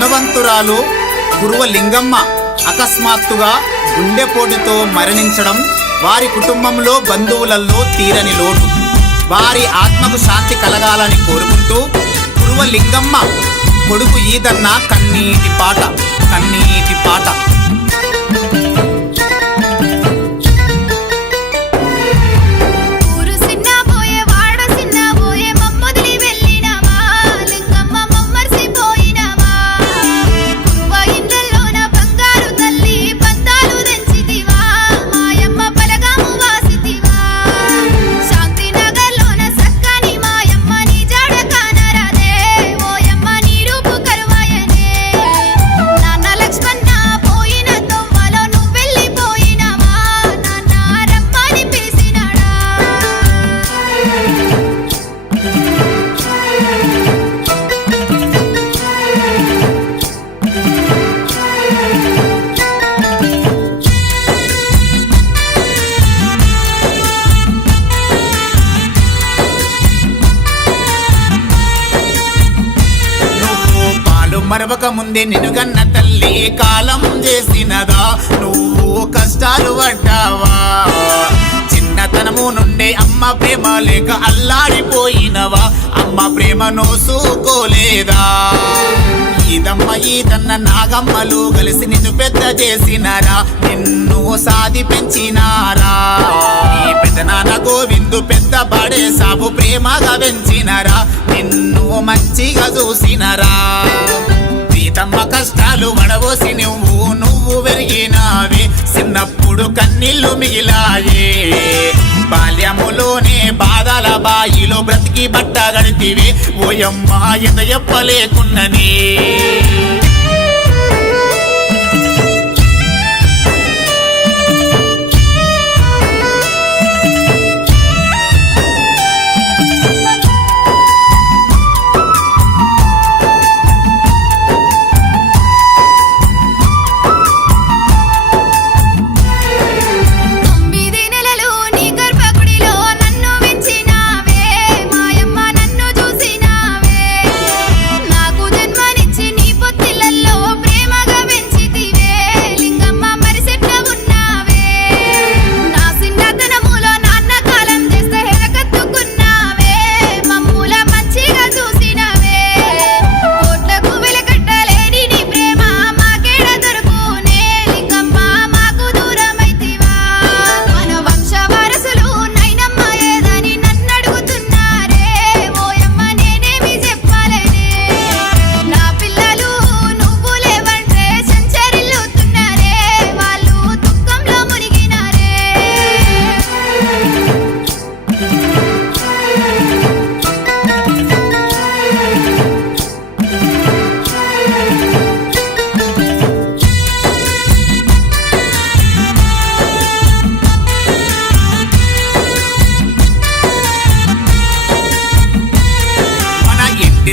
గుణవంతురాలు గురువ లింగమ్మ అకస్మాత్తుగా గుండెపోటుతో మరణించడం వారి కుటుంబంలో బంధువులలో తీరని లోటు. వారి ఆత్మకు శాంతి కలగాలని కోరుకుంటూ గురువ లింగమ్మ కొడుకు ఈదన్న కన్నీటి పాట కన్నీటి పాట. మరవక ముందే నినుగన్న తల్లి కాలం చేసినదా? నువ్వు కష్టాలు పడ్డావా? చిన్నతనము నుండే అమ్మ ప్రేమ లేక అల్లాడిపోయినవా? అమ్మ ప్రేమ నోసుకోలేదా? ఈదమ్మ ఈదన్న నాగమ్మలు కలిసి నిన్ను పెద్ద చేసినారా? నిన్ను సాది పెంచినారా? ఈ పెద్ద నాన్న గోవిందు పెద్ద పడే సాబు ప్రేమగా పెంచినారా? నిన్ను మంచిగా చూసినారా? సీతమ్మ కష్టాలు వడవోసి నువ్వు నువ్వు పెరిగినావే చిన్నప్పుడు కన్నీళ్ళు మిగిలాయే. బాల్యములోనే బాధల బాయిలో బ్రతికి బట్ట గడితివే ఓయమ్మ ఎంత చెప్పలేకున్నని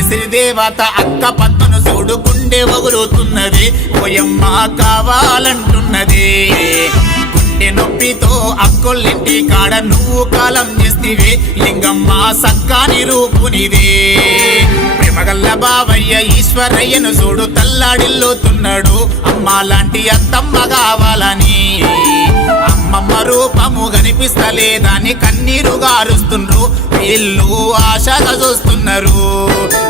ఇంటి శ్రీదేవత అక్క పద్మను చూడుకుండే ఒగురుతున్నది ఓయమ్మ కావాలంటున్నది. గుండె నొప్పితో అక్కొల్లింటి కాడ నువ్వు కాలం చేస్తివి. లింగమ్మ సక్కాని రూపునిదే. ప్రేమగల్ల బావయ్య ఈశ్వరయ్యను చూడు తల్లాడిల్లుతున్నాడు. అమ్మ లాంటి అత్తమ్మ కావాలని. అమ్మమ్మ రూపము కనిపిస్తలేదని కన్నీరు గారుస్తుండ్రు. ఇల్లు ఆశగా చూస్తున్నారు.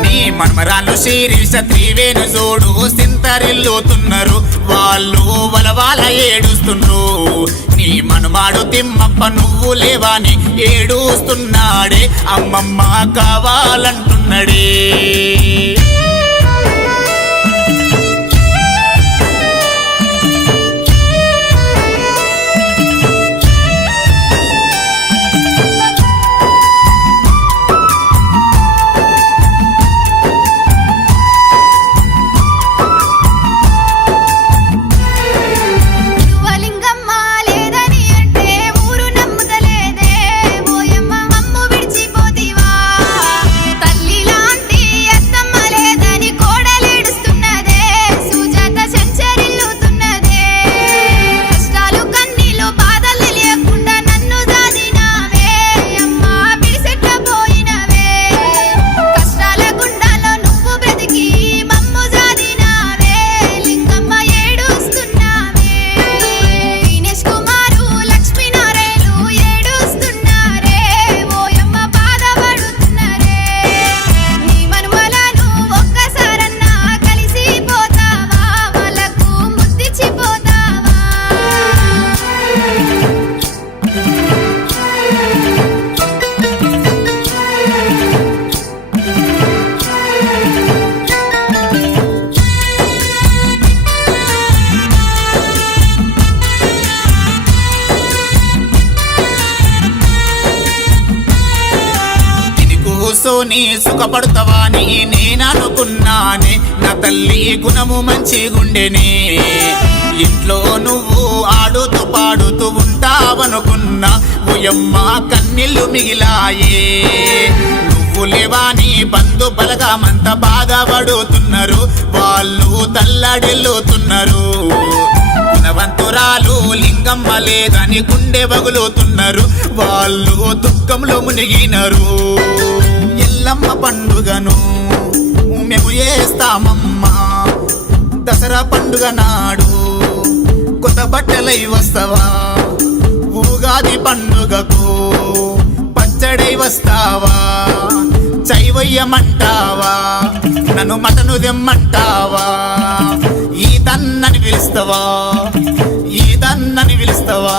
నీ మన్మరాలు శిరీష త్రివేణు జోడు సింతరిల్లుతున్నారు. వాళ్ళు వలవాల ఏడుస్తుండ్రు నీ మనుమాడు తిమ్మప్ప నువ్వు లేవాని ఏడుస్తున్నాడే. అమ్మమ్మ కావాలంటున్నాడే. సుఖపడతావా అని నేననుకున్నానే నా తల్లి గుణము మంచిగుండెనే ఇంట్లో నువ్వు ఆడుతూ పాడుతూ ఉంటావనుకున్నా. ఉయమ్మ కన్నీళ్ళు మిగిలాయే. నువ్వు లేవాని బంధు బలగామంత బాధపడుతున్నారు. వాళ్ళు తల్లడిల్లుతున్నారు. గుణవంతురాలు లింగమ్మ లేదని గుండె వగులుతున్నారు. వాళ్ళు దుఃఖంలో మునిగినరు. పండుగను మేము చేస్తామమ్మా. దసరా పండుగ నాడు కొత్త బట్టలై వస్తావా? ఉగాది పండుగకు పచ్చడై వస్తావా? చైవయ్యమంటావా? నన్ను మటను దెమ్మంటావా ఈ తన్నని పిలుస్తావా? ఈ తన్నని పిలుస్తావా?